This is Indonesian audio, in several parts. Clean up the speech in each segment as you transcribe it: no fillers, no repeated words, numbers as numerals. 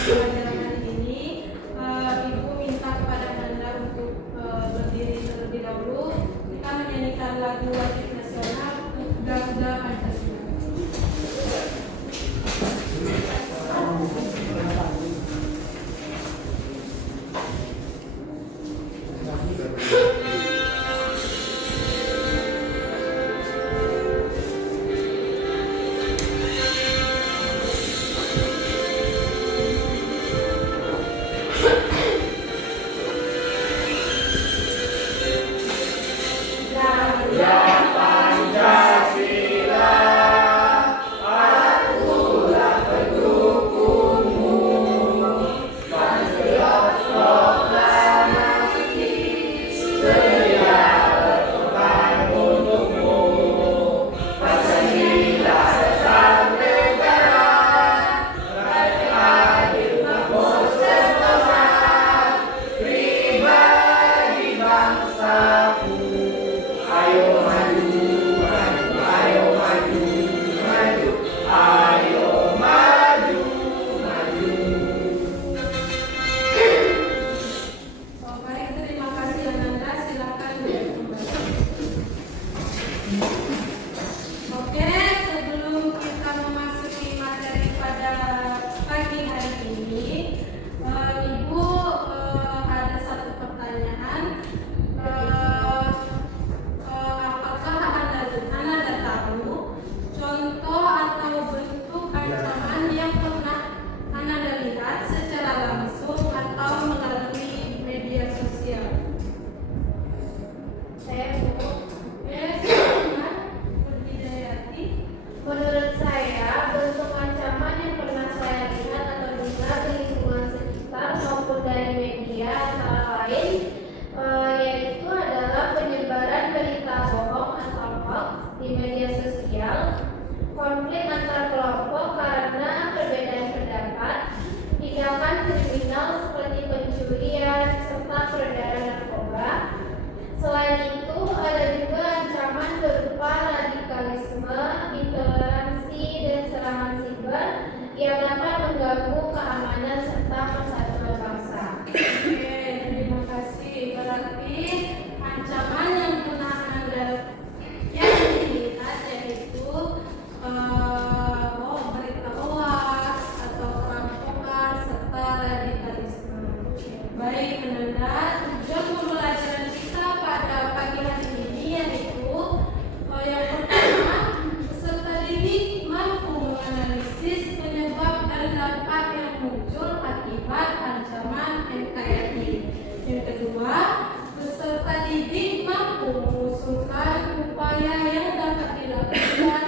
pelajaran hari ini, Ibu minta kepada Anda untuk berdiri terlebih dahulu. Kita menyanyikan lagu wajib nasional Garuda Pancasila. Konflik antar kelompok karena perbedaan pendapat, tindakan kriminal seperti pencurian serta peredaran narkoba. Selain itu, ada juga ancaman berupa radikalisme, intoleransi, dan serangan siber yang dapat mengganggu keamanan serta persatuan bangsa. Oke, terima kasih. Berarti ancaman yang pernah Anda lihat yaitu berita hoax atau perampokan serta radikalisme. Baik, Ananda, tujuan pembelajaran kita pada pagi hari ini yaitu yang pertama, peserta didik mampu menganalisis penyebab dan dampak yang muncul akibat ancaman NKRI. Yang kedua, peserta didik mampu mengusulkan upaya yang dapat dilakukan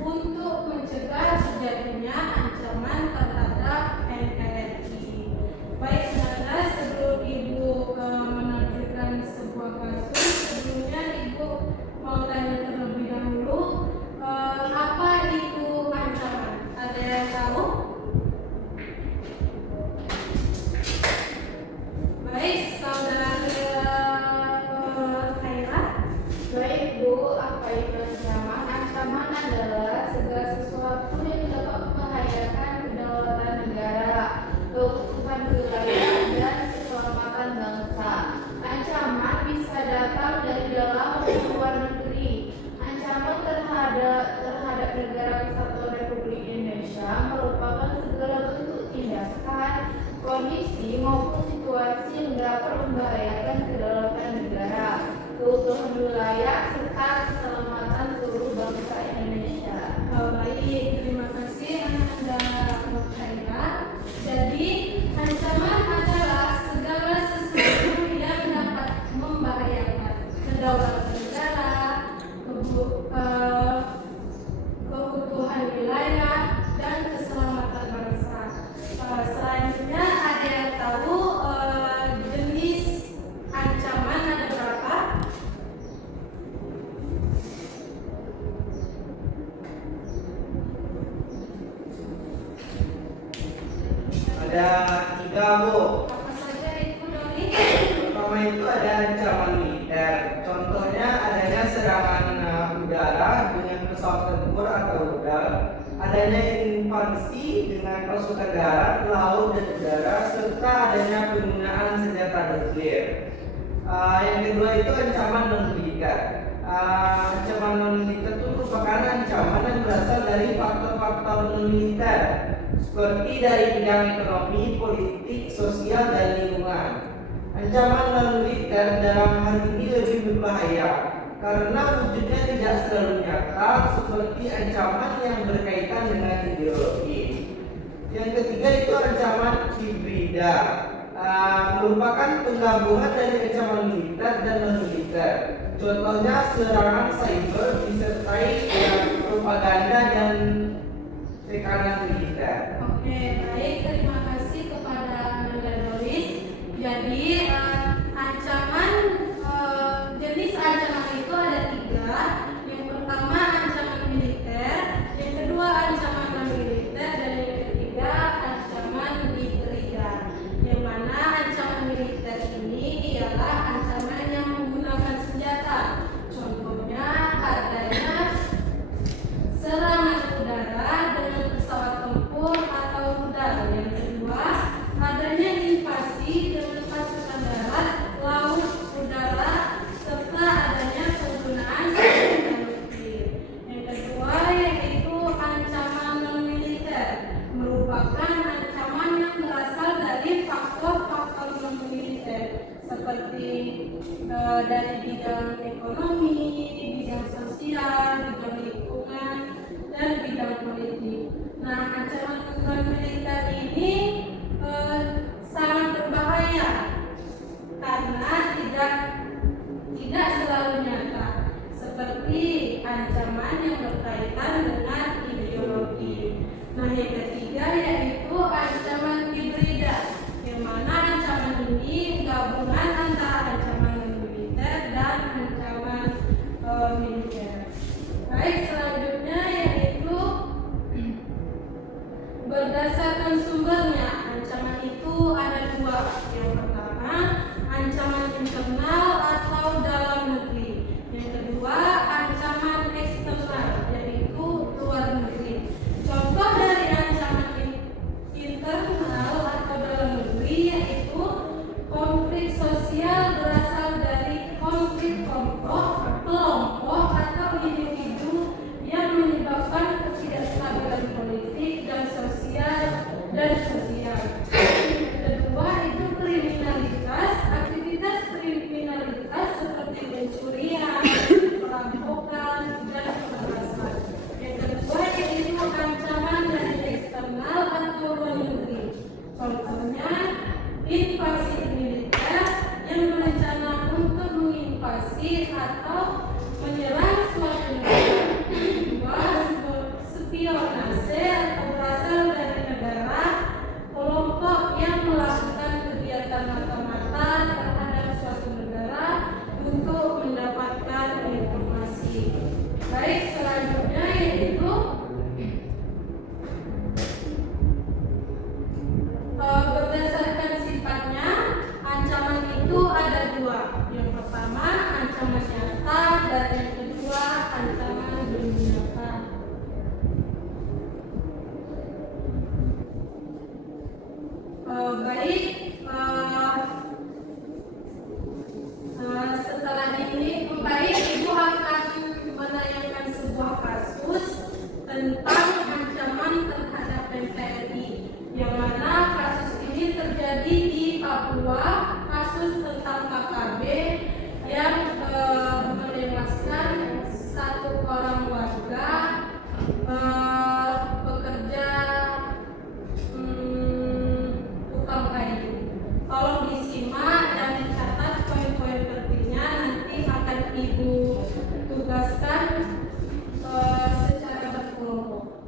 untuk mencegah terjadinya ancaman terhadap NKRI. Baik, saudara, sebelum Ibu menampilkan sebuah kasus, sebelumnya Ibu mau tanya terlebih dahulu, apa itu ancaman? Ada yang tahu? Baik, saudara Khaira. Baik Bu, apa itu ancaman? Ancaman adalah segala sesuatu yang dapat membahayakan kedaulatan negara, keutuhan wilayah, dan keselamatan bangsa. Ancaman bisa datang dari dalam dan luar negeri. Ancaman terhadap negara Kesatuan Republik Indonesia merupakan segala bentuk tindakan, kondisi maupun situasi yang dapat membahayakan kedaulatan negara, keutuhan wilayah, serta keselamatan seluruh bangsa Indonesia. Baik, terima kasih Anda Khaira. Jadi, ancaman adalah segala sesuatu yang dapat membahayakan kedaulatan negara, keutuhan wilayah, dan keselamatan bangsa. Selanjutnya, ada yang tahu jenis ancaman ada berapa? Ada 3, Bu. Apa saja itu, Doni? Pertama itu ada ancaman militer. Contohnya adanya serangan udara dengan pesawat tempur atau rudal, adanya invasi dengan pasukan darat, laut, dan udara serta adanya penggunaan senjata nuklir. Yang kedua itu ancaman non-militer. Ancaman non-militer itu merupakan ancaman yang berasal dari faktor-faktor non-militer seperti dari bidang ekonomi, politik, sosial, dan lingkungan. Ancaman non-militer dalam hal ini lebih berbahaya karena wujudnya tidak selalu nyata seperti ancaman yang berkaitan dengan ideologi. Yang ketiga itu ancaman hibrida, merupakan penggabungan dari ancaman militer dan non-militer. Contohnya serangan cyber disertai propaganda dan tekanan militer. Oke, baik. Terima kasih kepada Nanda Doris. Jadi jenis ancaman itu ada 3. Yang pertama ancaman militer, yang kedua ancaman non militer, dan yang ketiga ancaman hibrida. Yang mana ancaman militer ini ialah ancaman yang menggunakan senjata. Contohnya adanya serangan udara dengan pesawat tempur atau rudal. Yang kedua adanya invasi dengan pasukan darat, laut, udara, serta adanya penggunaan senjata nuklir. Yang kedua yaitu ancaman non-militer, merupakan ancaman yang berasal dari faktor-faktor non-militer seperti dari bidang ekonomi, bidang sosial, bidang lingkungan, dan bidang politik. Nah, ancaman non-militer ini sangat berbahaya karena tidak selalu nyata, seperti ancaman yang berkaitan dengan ideologi. Nah, yang ketiga yaitu ancaman hibrida, yang mana ancaman ini gabungan antara ancaman militer dan ancaman militer. Baik, selanjutnya yaitu berdasarkan sumbernya. Ancaman itu ada 2. Yang pertama ancaman internal atau dalam negeri. Yang kedua ancaman eksternal, yaitu luar negeri. Contoh dari ancaman internal atau dalam negeri yaitu konflik sosial berasal dari konflik kelompok atau individu yang menyebabkan ketidakstabilan politik dan sosial. Kedua itu kriminalitas, aktivitas kriminalitas seperti pencurian, perampokan, dan kekerasan. Yang kedua yaitu ancaman dari eksternal atau luar negeri. Contohnya invasi militer yang berencana untuk menginvasi atau menyerang suatu negara. Kedua, spionase atau berasal dari negara, kelompok yang melakukan kegiatan mata-mata terhadap suatu negara untuk mendapatkan informasi. Baik, selanjutnya yaitu berdasarkan sifatnya, ancaman itu ada 2. Yang pertama ancaman nyata, dan yang kedua ancaman belum nyata. Setelah ini Ibu akan menanyakan sebuah kasus tentang ancaman terhadap NKRI, yang mana kasus ini terjadi di Papua, kasus tentang KKB yang menewaskan 1 orang warga pekerja tukang kayu. Tolong disimak dan dicatat poin-poin pentingnya, nanti akan Ibu tugaskan secara berkelompok.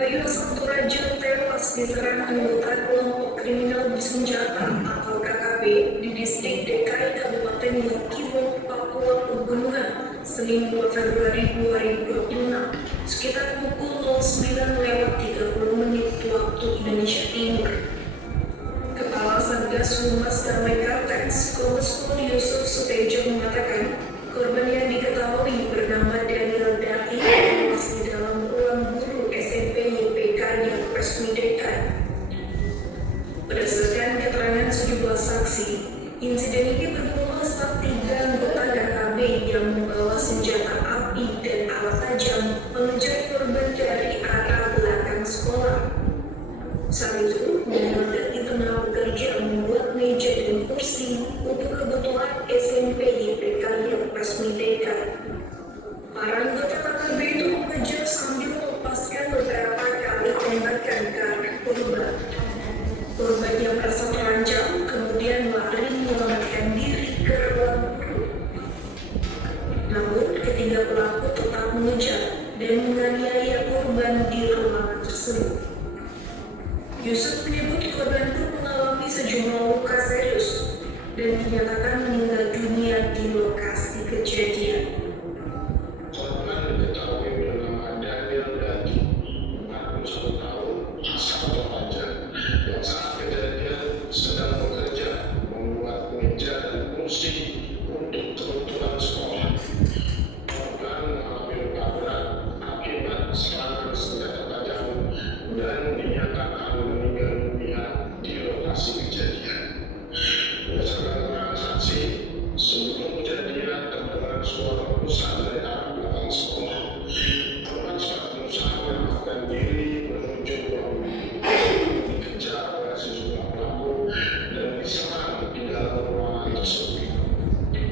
Ayu satu raja tewas diserang anggota kelompok kriminal bersenjata atau KKB di distrik DKI Kabupaten Yakiwong, Papua Pegunungan, Senin 2 Februari 2026, sekitar pukul 09.30 waktu Indonesia Timur. Kepala Satgas Humas Damai Kartens, Kombes Pol Yusuf Sutejo mengatakan, korban yang diketahui bernama Daniel Dati tewas di dalam ruang guru SMP YPK Insiden ini bermula saat 3 anggota KKB yang membawa senjata api dan alat tajam mengejar korban dari arah belakang sekolah. Saat itu, mendadak dikenal kerja membuat meja dan kursi untuk kebutuhan SMP YPK yang resmi dekat. Para anggota KKB itu mengejar sambil melepaskan beberapa kali tembakan ke arah korban. Korban yang merasa terancam kemudian lari menyelamatkan diri ke ruang guru. Namun ketiga pelaku tetap mengejar dan menganiaya korban di ruangan tersebut. Yusuf menyebut korban pun mengalami sejumlah luka serius dan dinyatakan meninggal dunia di lokasi kejadian. Korban diketahui bernama Daniel Dati, 41 tahun, asal Toraja, yang saat kejadian sedang bekerja membuat meja dan kursi untuk kebutuhan sekolah. Korban mengalami luka berat akibat serangan senjata tajam dan dinyatakan meninggal dunia di lokasi kejadian. Berdasarkan keterangan saksi, sebelum kejadian terdengar suara letusan dari arah belakang sekolah. Korban sempat berusaha menyelamatkan diri menuju ruang guru, dikejar oleh sejumlah pelaku dan diserang di dalam ruangan tersebut.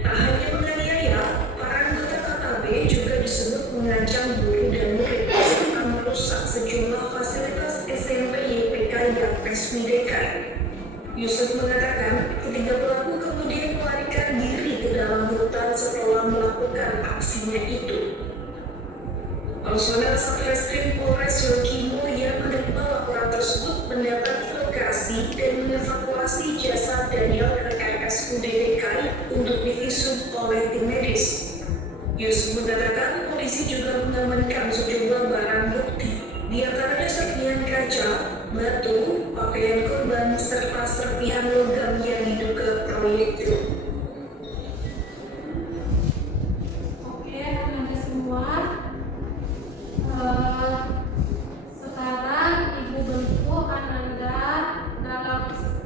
Tak hanya menganiaya, para anggota KKB juga disebut mengancam guru dan murid serta merusak sejumlah fasilitas SMP YPK yang resmi dekat. Yusuf mengatakan ketiga pelaku kemudian melarikan diri ke dalam hutan setelah melakukan aksinya itu. Personel Satreskrim Polres Yogyakarta yang menerima laporan tersebut mendatangi lokasi dan mengevakuasi jasad Daniel ke RSUD DKI untuk divisum oleh tim medis. Yusuf mengatakan polisi juga mengamankan sejumlah barang bukti, di antaranya serpihan kaca, batu, pakaian korban, serta serpihan logam yang diduga proyektil. Oke, teman-teman semua. Sekarang Ibu bentuk Ananda dalam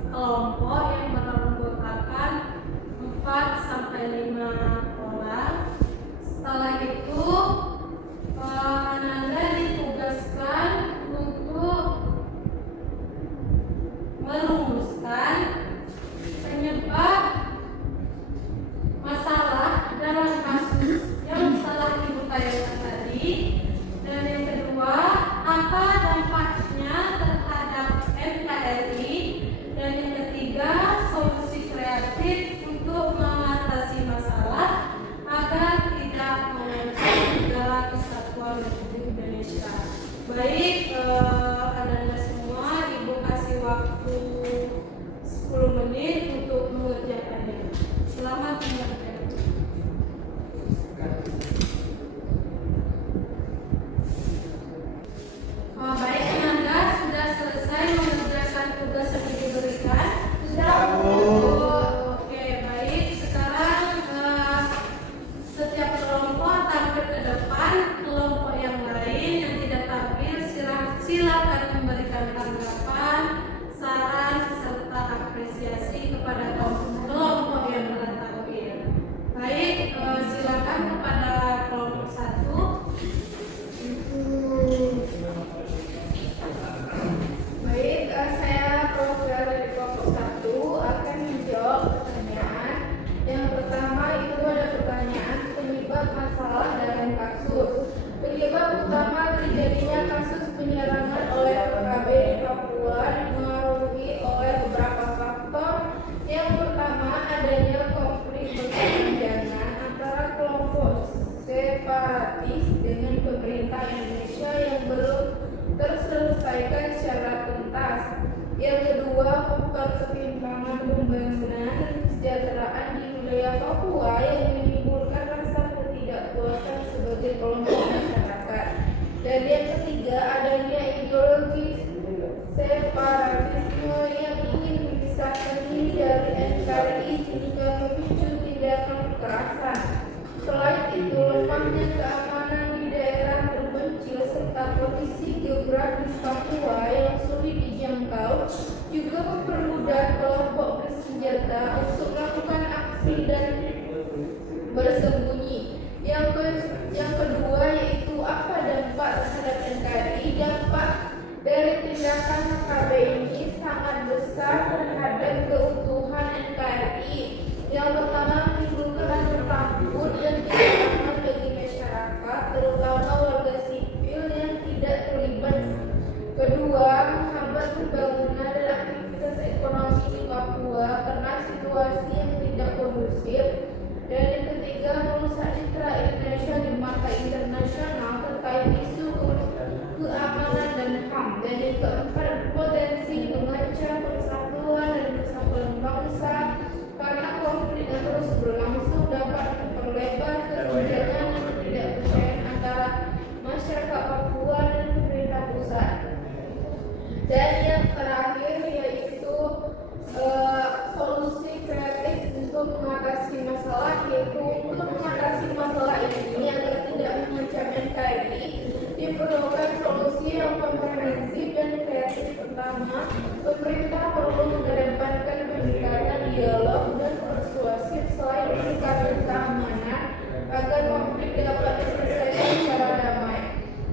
kelompok yang beranggotakan 4 sampai 5 orang. Setelah itu Ananda ditugaskan untuk merumuskan penyebab masalah dalam kasus yang telah Ibu tanyakan tadi, dan yang kedua, apa dampaknya terhadap NKRI, dan yang ketiga, solusi kreatif untuk mengatasi masalah agar tidak mengancam negara kesatuan Republik Indonesia. Baik, Anda semua, Ibu kasih waktu 10 menit untuk mengerjakannya. Selamat mengerjakan. Baik, Anda sudah selesai mengerjakan tugas yang diberikan? Sudah, Bu. Oke, baik. Sekarang setiap kelompok tampil ke depan. Kelompok yang lain yang tidak tampil silakan memberikan tanggapan, saran, serta apresiasi kepada kelompok yang telah tampil. Baik, silakan kepada kelompok 1. Baik, saya perwakilan dari kelompok 1 akan menjawab pertanyaan. Yang pertama itu ada pertanyaan penyebab masalah dalam kasus. Penyebab utama terjadinya kasus penyerangan oleh PKB di Papua dipengaruhi oleh beberapa faktor. Yang pertama, adanya konflik berkepanjangan antara kelompok separatis dengan pemerintah Indonesia yang belum terselesaikan secara tuntas. Yang kedua, faktor ketimpangan pembangunan dan kesejahteraan di wilayah Papua yang menimbulkan rasa ketidakpuasan sebagai kelompok masyarakat. Dan yang ketiga, adanya ideologi separatisme yang ingin memisahkan diri dari NKRI sehingga memicu tindakan kekerasan. Selain itu, lemahnya keamanan di daerah terpencil serta posisi geografis Papua yang sulit dijangkau juga mempermudah kelompok bersenjata bersenjata untuk melakukan aksi dan bersembunyi. Yang kedua yaitu apa dampak terhadap NKRI. Dampak dari tindakan HKB ini sangat besar terhadap keutuhan NKRI. Yang pertama, menimbulkan rasa takut dan tidak aman bagi masyarakat, terutama warga sipil yang tidak terlibat. Kedua, menghambat pembangunan dan aktivitas ekonomi di Papua karena situasi yang tidak kondusif. Dan yang ketiga, merusak citra Indonesia di mata internasional terkait isu keamanan dan HAM. Dan yang keempat, potensi mengancam persatuan dan kesatuan bangsa karena konflik yang terus berlangsung dapat memperlebar kesenjangan dan ketidakpercayaan antara masyarakat Papua dan pemerintah pusat. Dan yang terakhir yaitu solusi kreatif untuk mengatasi masalah, yaitu untuk mengatasi masalah ini agar tidak mengancam NKRI diperlukan solusi yang komprehensif dan kreatif. Pertama, pemerintah perlu mengedepankan pendekatan dialog dan persuasif selain pendekatan keamanan agar konflik dapat diselesaikan secara damai.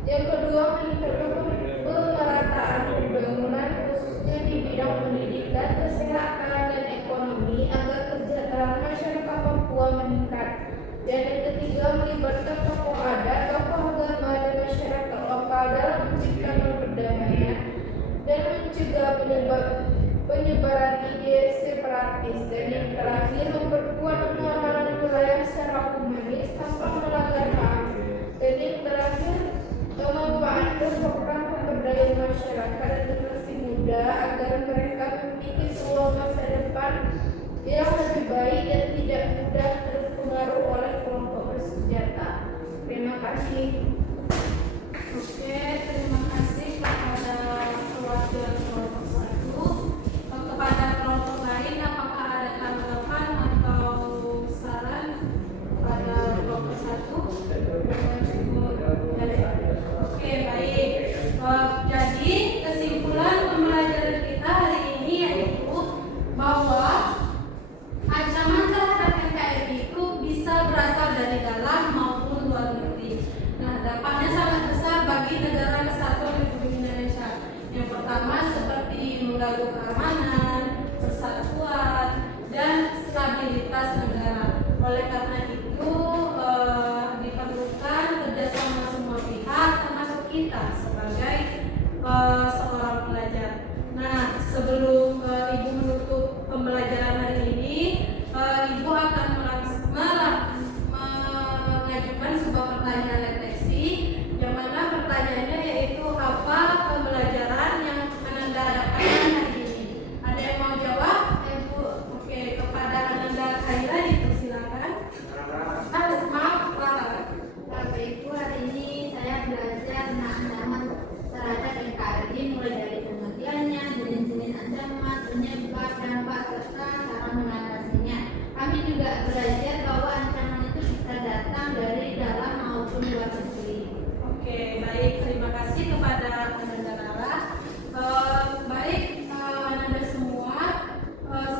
Yang kedua, meningkatkan pemerataan pembangunan khususnya di bidang pendidikan, kesehatan, dan ekonomi agar kesejahteraan masyarakat Papua meningkat. Dan yang ketiga, melibatkan tokoh adat, tokoh agama, dan masyarakat lokal dalam menciptakan perdamaian dan mencegah penyebaran ide separatis. Dan yang terakhir, memperkuat pengelolaan wilayah secara humanis tanpa melanggar HAM. Dan yang terakhir, memanfaatkan program pemberdayaan masyarakat dan generasi muda agar mereka memiliki sebuah masa depan yang lebih baik dan tidak mudah terpengaruh oleh kelompok bersenjata. Terima kasih. Oke, terima kasih kepada perwakilan kelompok 1. Kepada kelompok lain, apakah ada tanggapan atau saran pada kelompok 1? Oke, baik. Jadi kesimpulan pembelajaran kita hari ini yaitu bahwa ancaman terhadap NKRI itu bisa berasal dari dalam maupun luar negeri. Nah, dampaknya sangat besar bagi negara kesatuan Republik Indonesia. Yang pertama seperti mengganggu keamanan, persatuan, dan stabilitas negara. Oleh karena itu diperlukan kerjasama semua pihak, termasuk kita sebagai seorang pelajar. Nah, sebelum Ibu menutup pembelajaran hari ini, Ibu akan mengajukan sebuah pertanyaan refleksi, yang mana pertanyaannya yaitu apa pembelajaran yang Ananda dapatkan hari ini. Ada yang mau jawab? Ibu. Oke, kepada Ananda Khaira dipersilakan. Maaf, Bapak Ibu, hari ini saya belajar tentang ancaman terhadap NKRI mulai dari pengertiannya, jenis-jenis ancaman, penyebab, dampak, serta cara mengatasinya. Kami juga belajar bahwa ancaman itu bisa datang dari dalam maupun luar negeri. Oke, baik. Terima kasih kepada Ananda Nara. Baik, Ananda semua,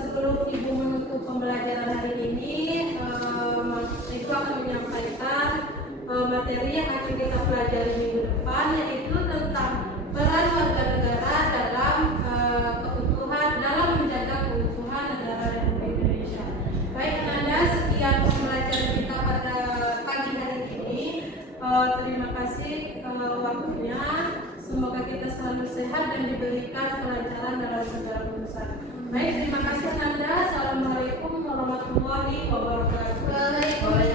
sebelum Ibu menutup pembelajaran hari ini, Ibu akan menyampaikan materi yang akan kita pelajari minggu depan, yaitu tentang peran warga negara dalam menjaga keutuhan negara Republik Indonesia. Baik, Ananda, sekian pembelajaran kita pada pagi hari ini. Terima kasih waktunya. Semoga kita selalu sehat dan diberikan kelancaran dalam segala urusan. Baik, terima kasih Ananda. Assalamualaikum warahmatullahi wabarakatuh. Waalaikumsalam.